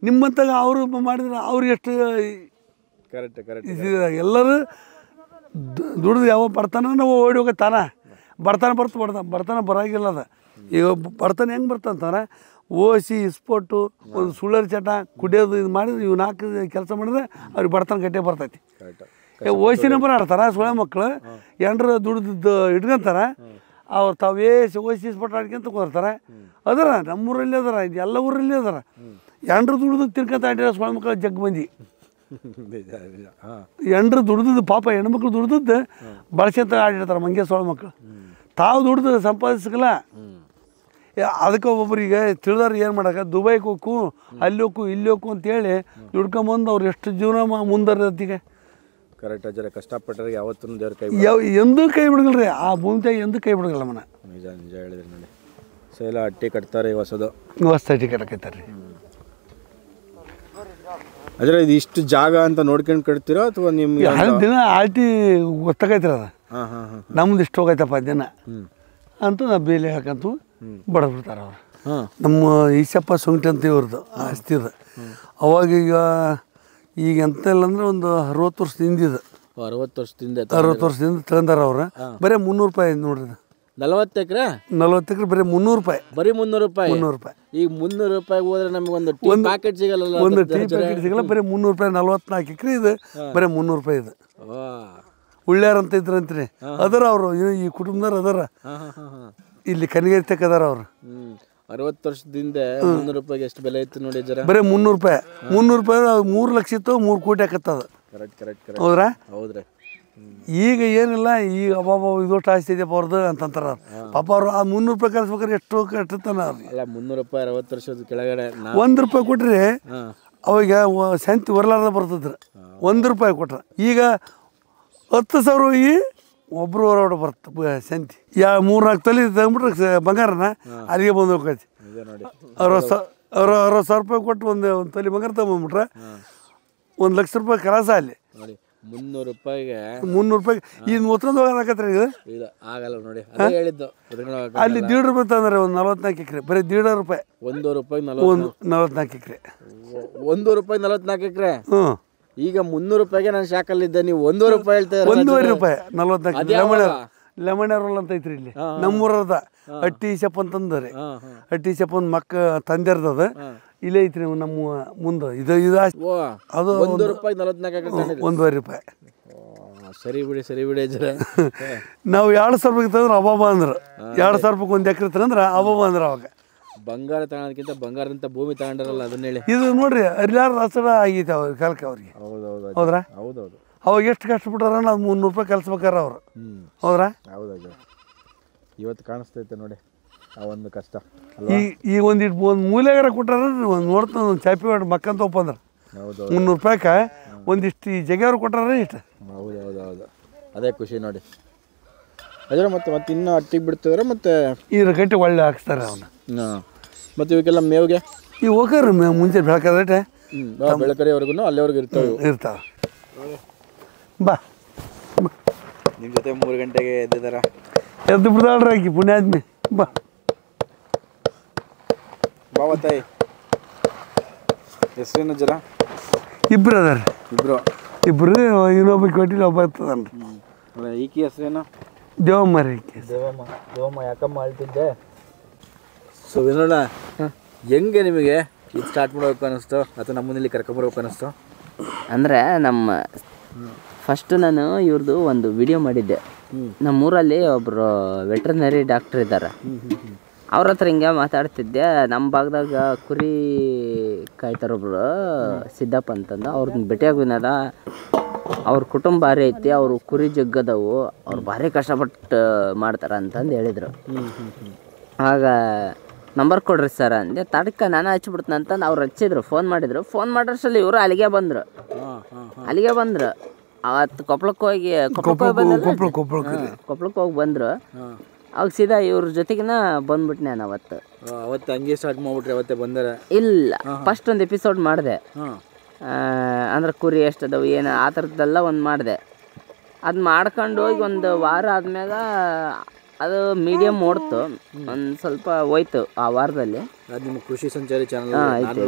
ನಿಮ್ಮಂತಾಗ ಅವರು ಮಾಡಿದ್ರೆ ಅವ್ರಿಗೆ ಎಷ್ಟು ಎಲ್ಲರೂ ದುಡ್ದು ಯಾವ ಬರ್ತಾನ ನಾವು ಓಡಿ ಹೋಗತ್ತಾನ. ಬರ್ತಾನ ಬರಾಗಿಲ್ಲ ಅದ. ಈಗ ಬರ್ತಾನೆ ಹೆಂಗೆ ಬರ್ತಾನೆ ಓಸಿ ಇಸ್ಪೋಟು ಒಂದು ಸುಳ್ಳರ್ ಚಟ ಕುಡಿಯೋದು ಇದು ಮಾಡಿದ್ರೆ ಇವು 4 ಕೆಲಸ ಮಾಡಿದ್ರೆ ಅವ್ರಿಗೆ ಬರ್ತಾನೆ ಗಟ್ಟೆ ಬರ್ತೈತಿ. ಓಸಿ ನಂಬರ್ ಆಡ್ತಾರ ಸುಳ್ಳ ಮಕ್ಕಳು, ಎಂಡ್ರು ದುಡ್ದು ಇಟ್ಕೊಂತಾರೆ. ಅವ್ರು ತಾವೇ ಓಸಿ ಇಸ್ಪೋಟ್ ಆಡ್ಕೊಂತ ಕೊಡ್ತಾರೆ. ಅದರ ನಮ್ಮೂರಲ್ಲಿ ಅದಾರ, ಎಲ್ಲ ಊರಲ್ಲಿ ಅದಾರ. ಎಂಡ್ರು ದುಡ್ದು ತಿನ್ಕೊಂತ ಆಡಿರೋ ಸುಳ್ಳ ಮಕ್ಕಳು ಜಗ್ ಮಂದಿ. ಎಂಡ್ರು ದುಡ್ದು ಪಾಪ ಹೆಣ್ಮಕ್ಳು ದುಡ್ದದ್ದು ಬಳಸ್ಕೊಂತ ಆಡಿರ್ತಾರೆ ಮಂಗೆ ಸುಳ್ಳ ಮಕ್ಕಳು. ತಾವು ದುಡ್ದು ಸಂಪಾದಿಸಲ್ಲ. ಅದಕ್ಕೆ ಒಬ್ಬೊಬ್ಬರಿಗೆ ತಿಳಿದಾರ ಏನು ಮಾಡೋಕೆ ದುಬೈಗೆ ಹೋಗು, ಅಲ್ಲಿ ಹೋಗು, ಇಲ್ಲಿ ಹೋಗು ಅಂತೇಳಿ ದುಡ್ಕೊಂಬಂದು ಅವ್ರು ಎಷ್ಟು ಜೀವನ ಮುಂದರ್ದೀಗ. ಕರೆಕ್ಟ್ ಅಜ್ಜರ, ಕಷ್ಟಪಟ್ಟರೆ ಯಾವತ್ತೂ ದೇವ್ರ ಕೈ ಎಂದೂ ಕೈ ಬಿಡಗಲ್ರಿ. ಆ ಭೂಮಿತಾಗ ಎಂದೂ ಕೈ ಬಿಡಗಲ್ಲ ಮನ. ನಿಜ ಹೇಳಿದ್ರಿ ನೋಡಿ. ಸೊ ಎಲ್ಲ ಅಟ್ಟಿ ಕಟ್ತಾರೆ, ಹೊಸದು ಅಟ್ಟಿ ಕಟ್ಟಕೈತಾರೆ ರೀ. ಅಜ್ಜರ ಇದು ಇಷ್ಟು ಜಾಗ ಅಂತ ನೋಡ್ಕೊಂಡು ಕಟ್ತೀರೋ ಅಥವಾ ನಿಮ್ಗೆ ದಿನ ಆಲ್ಟಿ ಗೊತ್ತಾಗೈತ್ರಿ ಅದು. ನಮ್ದು ಇಷ್ಟು ಹೋಗೈತಪ್ಪ ದಿನ ಅಂತೂ ನಾವು ಬೇಲಿ ಹಾಕಂತೂ ಬಡಬಿಡ್ತಾರೆ ಅವ್ರು. ನಮ್ಮ ಈಶಪ್ಪ ಸುಂಟಿ ಅಂತ ಇವ್ರದ್ದು ಆಸ್ತಿ ಇದೆ. ಅವಾಗೀಗ ಈಗ ಎಂತ ಇಲ್ಲ ಅಂದ್ರೆ ಒಂದು 60 ವರ್ಷದ ಹಿಂದಿದೆ. 60 ವರ್ಷದಿಂದ ತಗೊಂಡಾರ ಅವ್ರು. ಬರೀ 300 ರೂಪಾಯಿ ನೋಡ್ರಿ. 40 ಎಕರೆ 40 ಎಕರೆ ಬರೀ 300 ರೂಪಾಯಿ. ಬರೀ 300 ರೂಪಾಯಿ. 300 ರೂಪಾಯಿ. ಈಗ 300 ರೂಪಾಯಿ ಹೋದ್ರೆ ನಮ್ಗೆ ಒಂದು ಟೀ ಪ್ಯಾಕೆಟ್ ಸಿಗಲ್ಲ. ಒಂದು ಟೀ ಪ್ಯಾಕೆಟ್ ಸಿಗಲ್ಲ. ಬರೀ 300 ರೂಪಾಯಿ. 44 ಎಕರೆ ಇದೆ, ಬರೀ 300 ರೂಪಾಯಿ ಇದೆ. ಉಳ್ಳ್ಯಾರ ಅಂತ ಇದ್ರಂತ್ರಿ ಅದರ ಅವರು, ಈ ಕುಟುಂಬದವ್ರು ಅದರ ಇಲ್ಲಿ ಕನಗೇರಿ ತಕ್ಕ ಅದಾರ ಅವ್ರು. 60 ವರ್ಷದಿಂದ 300 ರೂಪಾಯಿಗೆ ಎಷ್ಟು ಬೆಲೆ ಇತ್ತು ನೋಡಿ ಜರ. ಬರೀ 300 ರೂಪಾಯಿ. 300 ರೂಪಾಯಿ 3 ಲಕ್ಷ ಇತ್ತು, 3 ಕೋಟಿ ಹಾಕತ್ತದ. ಹೌದ್ರಾ? ಹೌದ್ರಿ. ಈಗ ಏನಿಲ್ಲ, ಈಗ ಅಬ್ಬಾಬ ಇದೊಟ್ಟು ಆಸ್ತಿ ಇದೆಯಪ್ಪ ಅವ್ರದ್ದು ಅಂತಂತಾರ. ಪಾಪ ಅವ್ರು ಆ 300 ರೂಪಾಯಿ ಕಳಿಸ್ಬೇಕಾದ್ರೆ ಎಷ್ಟು ಕಟ್ಟತಾನ ಅವ್ರಿಗೆ. ಅಲ್ಲ 300 ರೂಪಾಯಿ 60 ವರ್ಷದ ಕೆಳಗಡೆ 1 ರೂಪಾಯಿ ಕೊಟ್ರಿ ಅವಾಗ ಸಂತಿ ಹೊರಲಾರ್ದ ಬರ್ತದ್ರಿ. 1 ರೂಪಾಯಿ ಕೊಟ್ರ ಈಗ 10,000 ಹೋಗಿ ಒಬ್ರು ಹೊರಗಡೆ ಬರ್ತದೆ ಸಂತಿ. 3-4 ತೊಲೆ ತಗೊಂಡ್ಬಿಟ್ರೆ ಬಂಗಾರನ ಅಲ್ಲಿಗೆ ಬಂದು ಹೋಗ್ತೈತಿ. 60,000 ರೂಪಾಯಿ ಕೊಟ್ಟು ಒಂದು ತೊಲೆ ಬಂಗಾರ ತಗೊಂಡ್ಬಿಟ್ರೆ 1 ಲಕ್ಷ ರೂಪಾಯಿ ಕಲಾಸ ಅಲ್ಲಿ. 300 ರೂಪಾಯಿಗೆ 300 ರೂಪಾಯಿ ಈಗ ಒತ್ಕೊಂಡು ಹೋಗೋದಾಕತ್ರಿ. ಇದು ಆಗಲ್ಲ ನೋಡಿ, ಹೇಳಿದ್ದು. ಅಲ್ಲಿ 1.5 ರೂಪಾಯಿ ತಂದ್ರೆ ಒಂದು 44 ಎಕರೆ ಬರೀ 1.5 ರೂಪಾಯಿ. 1 ರೂಪಾಯಿ 44 ಎಕರೆ. 1 ರೂಪಾಯಿ 44 ಎಕರೆ. ಈಗ 300 ರೂಪಾಯಿಗೆ ನಾನು ಶಾಕಲ್ಲಿದ್ದೆ, ನೀವು 1 ರೂಪಾಯಿ ಹೇಳ್ತಾ ಇದ್ದೀರಾ. 1.5 ರೂಪಾಯಿ 44 ಲೆಮನ್ ರೋಲ್ ಅಂತ ಐತ್ರಿ ಇಲ್ಲಿ ನಮ್ಮೂರದ ಹಟ್ಟಿ ಶಪ್ ಅಂತಂದ್ರಿ. ಹಟ್ಟಿ ಶಪ್ ಒಂದು ಮಕ್ಕ ತಂದೆರ್ದದ ಇಲ್ಲೇ ಐತ್ರಿ ನಮ್ಮ ಮುಂದೆ. ಇದು ಅದು 1 ರೂಪಾಯಿ 44 1.5 ರೂಪಾಯಿ. ಸರಿ ಬಿಡಿ ಜರ. ನಾವು 2,000 ರೂಪಾಯಿ ತಂದ್ರೆ ಅಬಾಬ ಅಂದ್ರೆ 2,000 ರೂಪಾಯಿ 1 ಎಕರೆ ತಂದ್ರೆ ಅಬಾಬ ಅಂದ್ರೆ ಅವಾಗ. ಬಂಗಾರ ತಗೊಳೋದಕ್ಕಿಂತ ಬಂಗಾರದಂತ ಭೂಮಿ ತಗೊಂಡಾರಲ್ಲ ಅದನ್ನ ಹೇಳಿ. ಇದು ನೋಡ್ರಿ ಅರಿಲಾರ ರಸಡ ಆಗೈತೆ ಅವ್ರ ಕಾಲಕ್ಕೆ ಅವ್ರಿಗೆ. ಹೌದ್ರಾ? ಅವಾಗ ಎಷ್ಟು ಕಷ್ಟಪಟ್ಟಾರ ನಾವು 300 ರೂಪಾಯಿ ಕಲ್ಸ್ಬೇಕಾರ ಅವ್ರು. ಹೌದ್ರಾ? ಇವತ್ತು ಕಾಣಿಸ್ತೈತೆ ನೋಡಿ ಆ ಒಂದು ಕಷ್ಟ. ಈ ಒಂದು ಮೂಲೆಗಾರ ಕೊಟ್ಟಾರ ನೋಡ್ತಾನೆ ಒಂದು ಚಾಪಿ ಮಾಡಿ ಮಕ್ಕಂತ ಒಪ್ಪಂದ್ರೆ 300 ರೂಪಾಯಿಗೆ ಒಂದಿಷ್ಟು ಈ ಜಗ್ಗೆಯವ್ರು ಕೊಟ್ಟಾರ ಇಷ್ಟು. ಹೌದು ಅದೇ ಖುಷಿ ನೋಡಿ. ಅದ್ರ ಮತ್ತೆ ಇನ್ನೂ ಅಟ್ಟಿಗೆ ಬಿಡ್ತಿದಾರೆ ಮತ್ತೆ ಇದ್ರ ಗಟ್ಟಿ ಒಳ್ಳೆ ಹಾಕ್ತಾರೆ ಅವನ್ನ. ಮತ್ತೆ ಇವಕ್ಕೆಲ್ಲ ಮೇವಿಗೆ ಈ ಹೋಗಾರ ಮುಂಚೆ ಬೆಳಕದೈತೆ ಬೆಳಕರಿವರೆಗೂ ಅಲ್ಲಿವರೆಗೂ ಇರ್ತಾವ. ಬಾ ನಿಮ್ಮ ಜೊತೆ 3 ಗಂಟೆಗೆ ಎದ್ದಿದಾರ. ಎದ್ದು ಬಿಡ್ದಾಳ್ರಿ ಆಕಿ ಪುಣ್ಯಾದ್ಮಿ. ಬಾ ಬಾವತ್ತಾಯಿ ಹೆಸರೇನು ಜರ? ಇಬ್ರು ಅದಾರ. ಇಬ್ರು ಇನ್ನೊಬ್ಬ ಕೊಟ್ಟಿಲ್ಲ, ಒಬ್ಬ ಇರ್ತದನ್ರಿ. ಈಕಿ ಹೆಸರೇನು? ದೇವಮ್ಮ ರೀ. ದೇವಮ್ಮ ಯಾಕಮ್ಮ ಅಳ್ತಿದ್ದೆ? ಸೊ ವಿನೋಣ, ಹೆಂಗೆ ನಿಮಗೆ ಇದು ಸ್ಟಾರ್ಟ್ ಮಾಡ್ಬೇಕು ಅನ್ನಿಸ್ತು ಅಥವಾ ನಮ್ಮಲ್ಲಿ ಕರ್ಕೊಂಬರ್ಬೇಕು ಅನ್ನಿಸ್ತು? ಅಂದರೆ ಫಸ್ಟು ನಾನು ಇವ್ರದ್ದು ಒಂದು ವಿಡಿಯೋ ಮಾಡಿದ್ದೆ. ನಮ್ಮೂರಲ್ಲಿ ಒಬ್ಬರು ವೆಟ್ರನರಿ ಡಾಕ್ಟ್ರ್ ಇದ್ದಾರೆ. ಅವ್ರ ಹತ್ರ ಹಿಂಗೆ ಮಾತಾಡ್ತಿದ್ದೆ. ನಮ್ಮ ಭಾಗದಾಗ ಕುರಿ ಕಾಯ್ತಾರೊಬ್ರು ಸಿದ್ದಪ್ಪ ಅಂತಂದು, ಅವ್ರನ್ನ ಭೇಟಿಯಾಗಿನದ. ಅವ್ರ ಕುಟುಂಬ ಭಾರಿ ಐತಿ, ಅವರು ಕುರಿ ಜಗ್ಗದವು, ಅವ್ರು ಭಾರಿ ಕಷ್ಟಪಟ್ಟು ಮಾಡ್ತಾರೆ ಅಂತಂದು ಹೇಳಿದರು. ಆಗ ನಂಬರ್ ಕೊಡ್ರಿ ಸರ್ ಅಂದೆ. ತಡಕ್ಕೆ ನಾನು ಹಚ್ಬಿಡ್ತೀನಿ ಅಂತಂದು ಅವ್ರು ಹಚ್ಚಿದ್ರು, ಫೋನ್ ಮಾಡಿದ್ರು. ಫೋನ್ ಮಾಡೋಷ್ಟರಲ್ಲಿ ಇವರು ಅಲ್ಲಿಗೆ ಬಂದರು. ಅವತ್ತು ಕೊಪ್ಪಳಕ್ಕೆ ಹೋಗಿ ಬಂದರು. ಅವಾಗ ಸೀದಾ ಇವ್ರ ಜೊತೆಗಿನ ಬಂದ್ಬಿಟ್ಟು ನಾನು ಅವತ್ತು ಹಂಗೆ ಸ್ಟಾರ್ಟ್ ಮಾಡ್ಬಿಟ್ರಿ? ಅವತ್ತೇ ಬಂದಾರ? ಇಲ್ಲ, ಫಸ್ಟ್ ಒಂದು ಎಪಿಸೋಡ್ ಮಾಡಿದೆ. ಅಂದ್ರೆ ಕುರಿ ಎಷ್ಟದವು ಏನು ಆ ಥರದ್ದೆಲ್ಲ ಒಂದು ಮಾಡಿದೆ. ಅದು ಮಾಡ್ಕೊಂಡು ಹೋಗಿ ಒಂದು ವಾರ ಆದ್ಮ್ಯಾಗ ಅದು ಮೀಡಿಯಮ್ ಓಡ್ತು, ಒಂದು ಸ್ವಲ್ಪ ಹೋಯ್ತು ಆ ವಾರದಲ್ಲಿ. ನಿಮ್ಮ ಕೃಷಿ ಸಂಚಾರಿ ಚಾನಲ್ ಅದು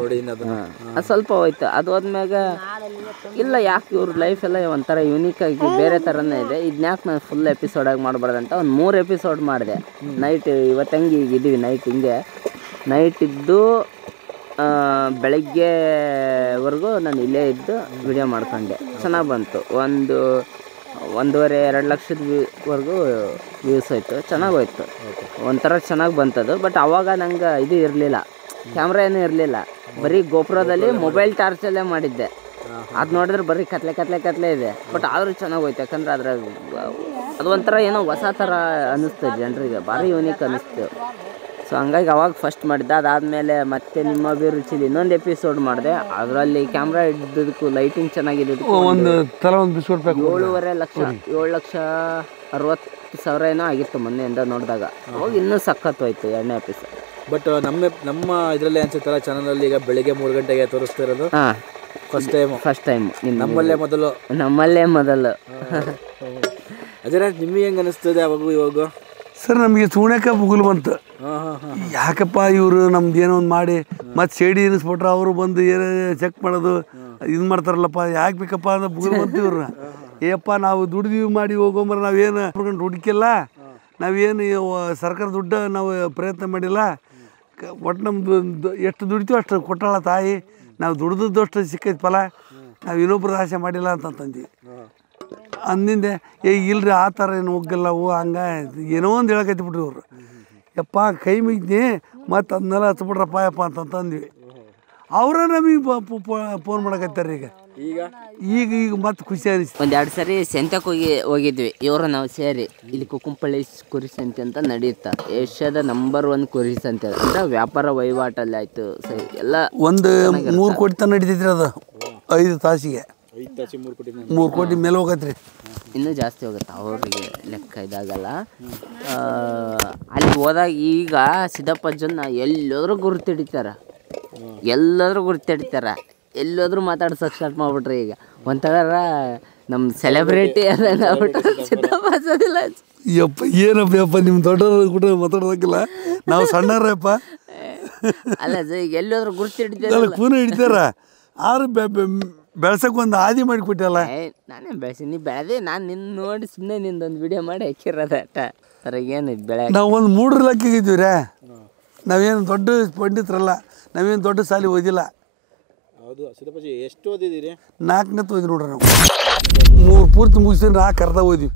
ಸ್ವಲ್ಪ ಹೋಯ್ತು. ಅದು ಹೋದ್ಮ್ಯಾಗ ಇಲ್ಲ, ಯಾಕೆ ಇವ್ರ ಲೈಫ್ ಎಲ್ಲ ಒಂಥರ ಯೂನಿಕ್ ಆಗಿ ಬೇರೆ ಥರನೇ ಇದೆ, ಇದನ್ಯಾಕೆ ನಾನು ಫುಲ್ ಎಪಿಸೋಡಾಗಿ ಮಾಡಬಾರ್ದಂತ ಒಂದು 3 ಎಪಿಸೋಡ್ ಮಾಡಿದೆ. ನೈಟ್ ಇವತ್ತು ಹೆಂಗೆ ಈಗ ಇದ್ದೀವಿ, ನೈಟ್ ಇದ್ದು ಬೆಳಗ್ಗೆವರೆಗೂ ನಾನು ಇಲ್ಲೇ ಇದ್ದು ವಿಡಿಯೋ ಮಾಡ್ಕೊಂಡೆ. ಚೆನ್ನಾಗಿ ಬಂತು. 1.5-2 ಲಕ್ಷದವರೆಗೂ ವ್ಯೂಸ್ ಆಯಿತು. ಚೆನ್ನಾಗೋಯ್ತು, ಒಂಥರ ಚೆನ್ನಾಗಿ ಬಂತದು. ಬಟ್ ಅವಾಗ ನಂಗೆ ಇದು ಇರಲಿಲ್ಲ, ಕ್ಯಾಮ್ರಾ ಏನೂ ಇರಲಿಲ್ಲ. ಬರೀ ಗೋಪುರದಲ್ಲಿ ಮೊಬೈಲ್ ಟಾರ್ಚಲ್ಲೇ ಮಾಡಿದ್ದೆ. ಅದು ನೋಡಿದ್ರೆ ಬರೀ ಕತ್ಲೆ ಇದೆ. ಬಟ್ ಆದರೂ ಚೆನ್ನಾಗೋಯ್ತು, ಯಾಕಂದ್ರೆ ಅದು ಒಂಥರ ಏನೋ ಹೊಸ ಥರ ಅನ್ನಿಸ್ತು ಜನರಿಗೆ, ಭಾರಿ ಯೂನಿಕ್ ಅನ್ನಿಸ್ತು. ಸೊ ಹಂಗಾಗಿ ಅವಾಗ ಫಸ್ಟ್ ಮಾಡಿದ್ದೆ. ಅದಾದಮೇಲೆ ಮತ್ತೆ ನಿಮ್ಮ ಅಭಿರುಚಿಲಿ ಇನ್ನೊಂದು ಎಪಿಸೋಡ್ ಮಾಡಿದೆ. ಅದರಲ್ಲಿ ಕ್ಯಾಮ್ರಾ ಇದ್ದದಕ್ಕೂ ಲೈಟಿಂಗ್ ಚೆನ್ನಾಗಿದ್ದಕ್ಕೂ 7.5 ಲಕ್ಷ 7,60,000 ಏನೋ ಆಗಿತ್ತು ಮೊನ್ನೆಯಿಂದ ನೋಡಿದಾಗ. ಅವಾಗ ಇನ್ನೂ ಸಖತ್ತು ಹೋಯ್ತು 2ನೇ ಎಪಿಸೋಡ್. ಬಟ್ ನಮ್ಮ ಇದರಲ್ಲಿ ಅನ್ಸುತ್ತಲ್ಲ ಚಾನಲಲ್ಲಿ ಈಗ ಬೆಳಿಗ್ಗೆ 3 ಗಂಟೆಗೆ ತೋರಿಸ್ತಾ ಇರೋದು ಫಸ್ಟ್ ಟೈಮ್ ನಮ್ಮಲ್ಲೇ ಮೊದಲು. ಅದೇ ನಿಮಗೆ ಹೆಂಗೆ ಅನಿಸ್ತದೆ ಅವಾಗ ಇವಾಗ? ಸರ್ ನಮಗೆ ಸುಣಕ ಬುಗುಲು ಬಂತು. ಯಾಕಪ್ಪ ಇವರು ನಮ್ದು ಏನೋ ಒಂದು ಮಾಡಿ ಮತ್ತೆ ಶೇಡಿ ಎನಿಸ್ಬಿಟ್ರೆ ಅವರು ಬಂದು ಏನೋ ಚೆಕ್ ಮಾಡೋದು ಇದು ಮಾಡ್ತಾರಲ್ಲಪ್ಪ, ಯಾಕೆ ಬೇಕಪ್ಪ ಅಂತ ಬುಗುಲು ಬಂತು ಇವ್ರನ್ನ. ಏಪ್ಪ ನಾವು ದುಡ್ದು ಮಾಡಿ ಹೋಗೋಂಬರ ನಾವೇನು ಹುಡುಕಿಲ್ಲ, ನಾವೇನು ಸರ್ಕಾರ ದುಡ್ಡು ನಾವು ಪ್ರಯತ್ನ ಮಾಡಿಲ್ಲ. ಒಟ್ಟು ನಮ್ದು ಎಷ್ಟು ದುಡಿತೀವಿ ಅಷ್ಟು ಕೊಟ್ಟಾಳ ತಾಯಿ, ನಾವು ದುಡ್ದಷ್ಟು ಸಿಕ್ಕೈತಿ ಫಲ, ನಾವು ಇನ್ನೊಬ್ರು ಆಸೆ ಮಾಡಿಲ್ಲ ಅಂತಂದ್ವಿ. ಅಂದಿಂದೆ ಇಲ್ರಿ ಆ ಥರ ಏನು ಹೋಗಲ್ಲ ಹಂಗೆ ಏನೋ ಒಂದು ಹೇಳಕೈತಿ ಬಿಟ್ರಿ ಇವರು. ಯಪ್ಪ ಕೈ ಮುಗಿದ್ನಿ ಮತ್ತು ಅದನ್ನೆಲ್ಲ ಹಚ್ಬಿಟ್ರಪ್ಪ ಯಪ್ಪ ಅಂತಂದ್ವಿ. ಅವರ ನಮಗೆ ಫೋನ್ ಮಾಡಕತ್ತಾರೆ ಈಗ ಮತ್ತೆ ಖುಷಿ ಅನಿಸ್ತು. 1-2 ಸರಿ ಸಂತೆಗೆ ಹೋಗಿದ್ವಿ ಇವರು ನಾವು ಸೇರಿ. ಇಲ್ಲಿ ಕುಕ್ಕುಂಪಳ್ಳಿ ಕುರಿ ಸಂತೆ ಅಂತ ನಡೆಯುತ್ತಾ, ಏಷ್ಯಾದ ನಂಬರ್ 1 ಕುರಿ ಸಂತೆ. ಅಂದರೆ ವ್ಯಾಪಾರ ವಹಿವಾಟಲ್ಲಿ ಆಯಿತು ಸರಿ ಎಲ್ಲ. 3 ಕೋಟಿ ತನಕ ನಡೀತೈತ್ರಿ ಅದು 5 ತಾಸಿಗೆ. 3 ಕೋಟಿ ಮೇಲೆ ಹೋಗತ್ರಿ. ಇನ್ನೂ ಜಾಸ್ತಿ ಹೋಗುತ್ತೆ, ಅವ್ರಿಗೆ ಲೆಕ್ಕ ಇದಾಗಲ್ಲ. ಅಲ್ಲಿ ಹೋದಾಗ ಈಗ ಸಿದ್ದಪ್ಪಜ್ಜನ್ನ ಎಲ್ಲಾದ್ರೂ ಗುರುತಿಡಿತಾರೆ, ಎಲ್ಲಾದ್ರೂ ಮಾತಾಡ್ಸೋಕೆ ಸ್ಟಾರ್ಟ್ ಮಾಡ್ಬಿಟ್ರಿ. ಈಗ ಒಂಥರ ನಮ್ಮ ಸೆಲೆಬ್ರಿಟಿ ಅದ ಸಿದ್ದಪ್ಪಜ್ಜದಿಲ್ಲ. ಯಪ್ಪ ಏನಪ್ಪ ನಿಮ್ಮ ದೊಡ್ಡವ್ರ ಕೂಡ ಮಾತಾಡೋದಕ್ಕಿಲ್ಲ, ನಾವು ಸಣ್ಣರಪ್ಪ. ಅಲ್ಲ ಈಗ ಎಲ್ಲಾದ್ರೂ ಗುರುತಿಡಿತಾರೆ, ಕೂನ ಹಿಡಿತಾರ. ಆರು ಬೆಳ್ಸಕ್ಕೆ ಒಂದು ಆದಿ ಮಾಡಿಕೊಟ್ಟಲ್ಲ. ನಾನೇ ಬೆಳೆಸಿ ನೀ ಬೆಳೆದೆ, ನಾನು ನಿನ್ನ ನೋಡಿ ಸುಮ್ಮನೆ ನಿಂದೊಂದು ವಿಡಿಯೋ ಮಾಡಿ ಹಾಕಿರೋದ ಅದ್ರ ಏನು ಬೆಳೆ. ನಾವು ಒಂದು 3 ಲೆಕ್ಕಿಗೆ ಇದ್ದೀವಿ ರೇ. ನಾವೇನು ದೊಡ್ಡ ಪಂಡಿತರಲ್ಲ, ನಾವೇನು ದೊಡ್ಡ ಸಾಲಿ ಓದಿಲ್ಲ. ಹೌದು ಸಿದ್ದಪ್ಪಾಜಿ, ಎಷ್ಟು ಓದಿದ್ದೀರಿ? 4ನೇ ಓದಿ ನೋಡ್ರಿ ನಾವು. 3 ಪೂರ್ತಿ ಮುಗಿಸಿದ್ರೆ 4 ಅರ್ಧ ಓದಿವಿ.